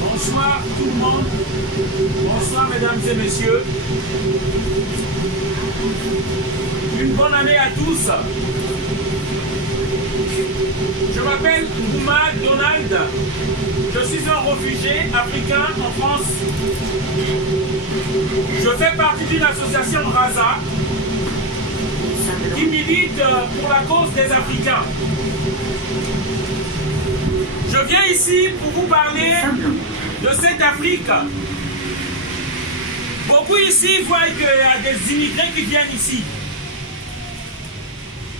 Bonsoir tout le monde. Bonsoir mesdames et messieurs. Une bonne année à tous. Je m'appelle Ngouma Donald. Je suis un réfugié africain en France. Je fais partie d'une association RASA qui milite pour la cause des Africains. Je viens ici pour vous parler de cette Afrique. Beaucoup ici voient qu'il y a des immigrés qui viennent ici.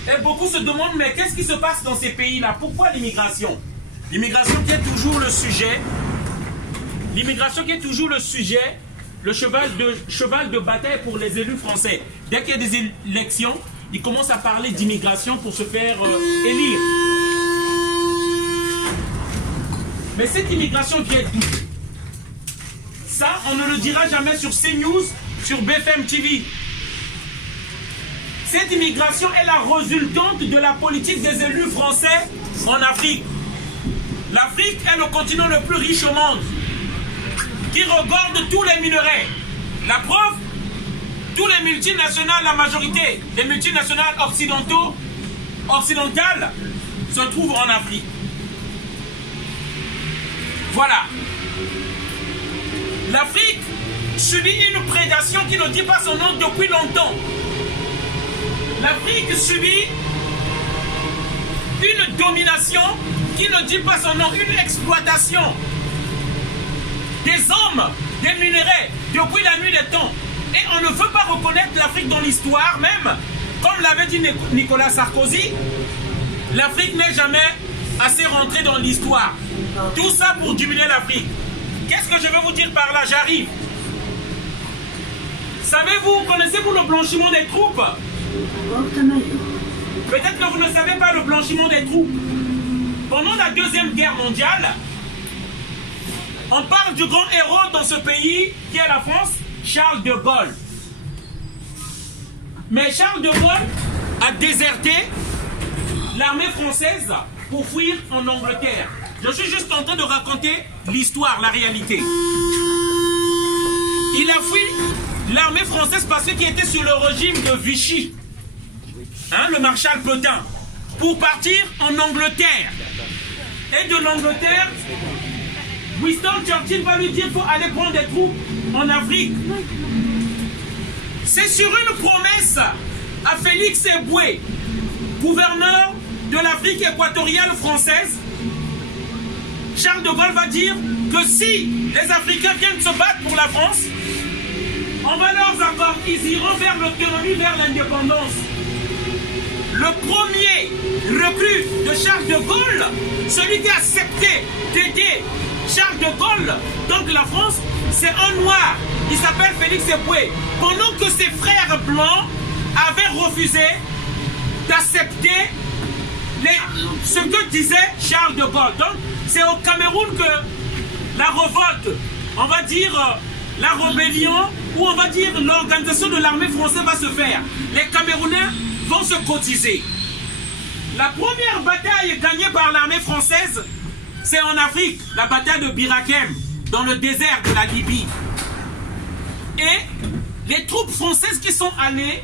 Et beaucoup se demandent, mais qu'est-ce qui se passe dans ces pays-là? Pourquoi l'immigration? L'immigration qui est toujours le sujet. L'immigration qui est toujours le sujet, le cheval de bataille pour les élus français. Dès qu'il y a des élections, ils commencent à parler d'immigration pour se faire élire. Mais cette immigration vient d'où? Ça, on ne le dira jamais sur CNews, sur BFM TV. Cette immigration est la résultante de la politique des élus français en Afrique. L'Afrique est le continent le plus riche au monde, qui regorge tous les minerais. La preuve, tous les multinationales, la majorité des multinationales occidentales se trouvent en Afrique. Voilà. L'Afrique subit une prédation qui ne dit pas son nom depuis longtemps. L'Afrique subit une domination qui ne dit pas son nom, une exploitation des hommes, des minerais, depuis la nuit des temps. Et on ne veut pas reconnaître l'Afrique dans l'histoire, même, comme l'avait dit Nicolas Sarkozy, l'Afrique n'est jamais assez rentrée dans l'histoire. Tout ça pour diminuer l'Afrique. Qu'est-ce que je veux vous dire par là? J'arrive. Savez-vous, connaissez-vous le blanchiment des troupes? Peut-être que vous ne savez pas le blanchiment des troupes. Pendant la Deuxième Guerre mondiale, on parle du grand héros dans ce pays qui est la France, Charles de Gaulle. Mais Charles de Gaulle a déserté l'armée française pour fuir en Angleterre. Je suis juste en train de raconter l'histoire, la réalité. Il a fui l'armée française parce qu'il était sur le régime de Vichy, hein, le maréchal Pétain, pour partir en Angleterre. Et de l'Angleterre, Winston Churchill va lui dire qu'il faut aller prendre des troupes en Afrique. C'est sur une promesse à Félix Éboué, gouverneur de l'Afrique équatoriale française. Charles de Gaulle va dire que si les Africains viennent se battre pour la France, on va leur accorder, ils iront vers l'autonomie, vers l'indépendance. Le premier recrue de Charles de Gaulle, celui qui a accepté d'aider Charles de Gaulle, donc la France, c'est un noir. Il s'appelle Félix Éboué. Pendant que ses frères blancs avaient refusé d'accepter ce que disait Charles de Gaulle. Donc, c'est au Cameroun que la révolte, on va dire la rébellion, ou on va dire l'organisation de l'armée française va se faire. Les Camerounais vont se cotiser. La première bataille gagnée par l'armée française, c'est en Afrique, la bataille de Birakem, dans le désert de la Libye. Et les troupes françaises qui sont allées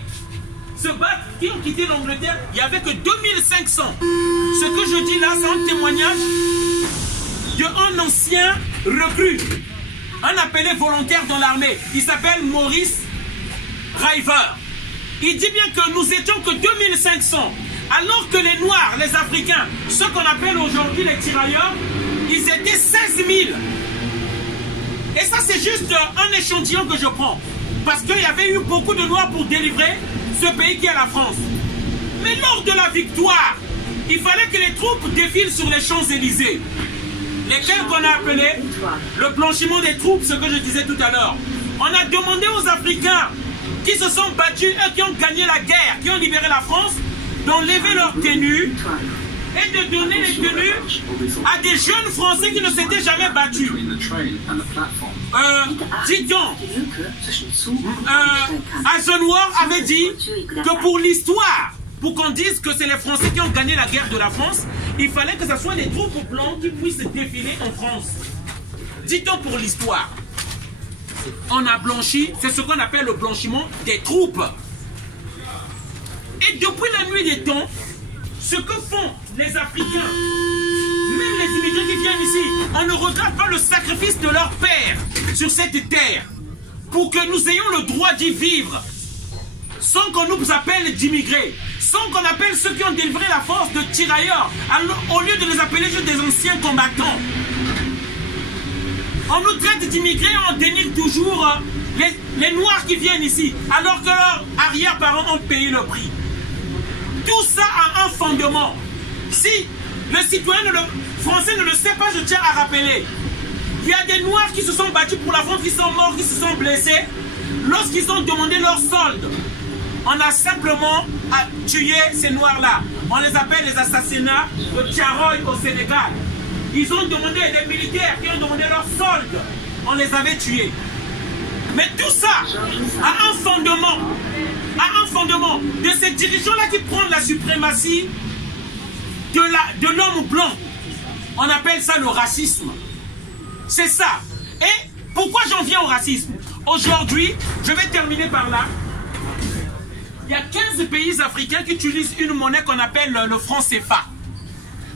se battre, qui ont quitté l'Angleterre, il n'y avait que 2500. Ce que je dis là, c'est un témoignage d'un ancien recrue, un appelé volontaire dans l'armée. Il s'appelle Maurice River. Il dit bien que nous étions que 2500, alors que les Noirs, les Africains, ceux qu'on appelle aujourd'hui les tirailleurs, ils étaient 16 000. Et ça, c'est juste un échantillon que je prends. Parce qu'il y avait eu beaucoup de Noirs pour délivrer ce pays qui est la France. Mais lors de la victoire, il fallait que les troupes défilent sur les Champs-Élysées. Lesquels qu'on a appelé le blanchiment des troupes, ce que je disais tout à l'heure. On a demandé aux Africains qui se sont battus et qui ont gagné la guerre, qui ont libéré la France, d'enlever leurs tenues et de donner les tenues à des jeunes Français qui ne s'étaient jamais battus. Eisenhower avait dit que pour l'histoire, pour qu'on dise que c'est les Français qui ont gagné la guerre de la France, il fallait que ce soit des troupes blancs qui puissent défiler en France. Dit-on pour l'histoire, on a blanchi, c'est ce qu'on appelle le blanchiment des troupes. Et depuis la nuit des temps, ce que font les Africains, même les immigrés qui viennent ici, on ne regarde pas le sacrifice de leur père sur cette terre pour que nous ayons le droit d'y vivre sans qu'on nous appelle d'immigrés, sans qu'on appelle ceux qui ont délivré la force de tirailleurs, au lieu de les appeler juste des anciens combattants. On nous traite d'immigrés, on dénigre toujours les Noirs qui viennent ici, alors que leurs arrière-parents ont payé le prix. Tout ça a un fondement. Si le citoyen français ne le sait pas, je tiens à rappeler. Il y a des Noirs qui se sont battus pour la France, qui sont morts, qui se sont blessés. Lorsqu'ils ont demandé leur solde, on a simplement tué ces Noirs-là. On les appelle les assassinats de Tiaroy au Sénégal. Ils ont demandé, des militaires qui ont demandé leur solde, on les avait tués. Mais tout ça a un fondement. De ces dirigeants-là qui prennent la suprématie de l'homme blanc. On appelle ça le racisme. C'est ça. Et pourquoi j'en viens au racisme? Aujourd'hui, je vais terminer par là. Il y a 15 pays africains qui utilisent une monnaie qu'on appelle le franc CFA.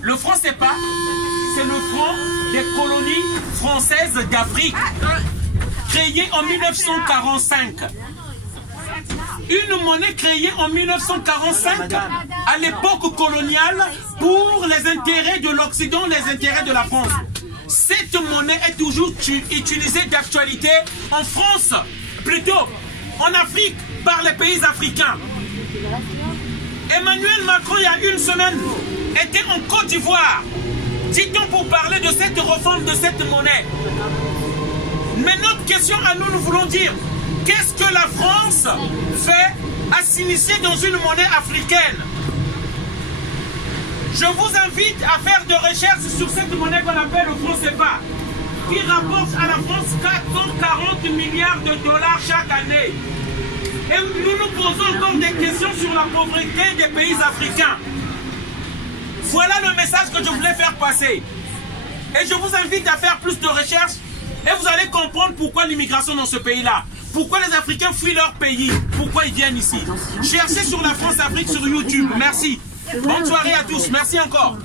Le franc CFA, c'est le franc des colonies françaises d'Afrique, créé en 1945. Une monnaie créée en 1945 à l'époque coloniale pour les intérêts de l'Occident, les intérêts de la France. Cette monnaie est toujours utilisée d'actualité en France, plutôt en Afrique, par les pays africains. Emmanuel Macron, il y a une semaine, était en Côte d'Ivoire, dit-on, pour parler de cette réforme de cette monnaie. Mais notre question à nous, nous voulons dire, qu'est-ce que la France fait à s'initier dans une monnaie africaine? Je vous invite à faire des recherches sur cette monnaie qu'on appelle le franc CFA, qui rapporte à la France 440 milliards de dollars chaque année. Et nous nous posons encore des questions sur la pauvreté des pays africains. Voilà le message que je voulais faire passer. Et je vous invite à faire plus de recherches et vous allez comprendre pourquoi l'immigration dans ce pays-là. Pourquoi les Africains fuient leur pays. Pourquoi ils viennent ici. Cherchez sur la France-Afrique sur YouTube. Merci. Bonne soirée à tous. Merci encore.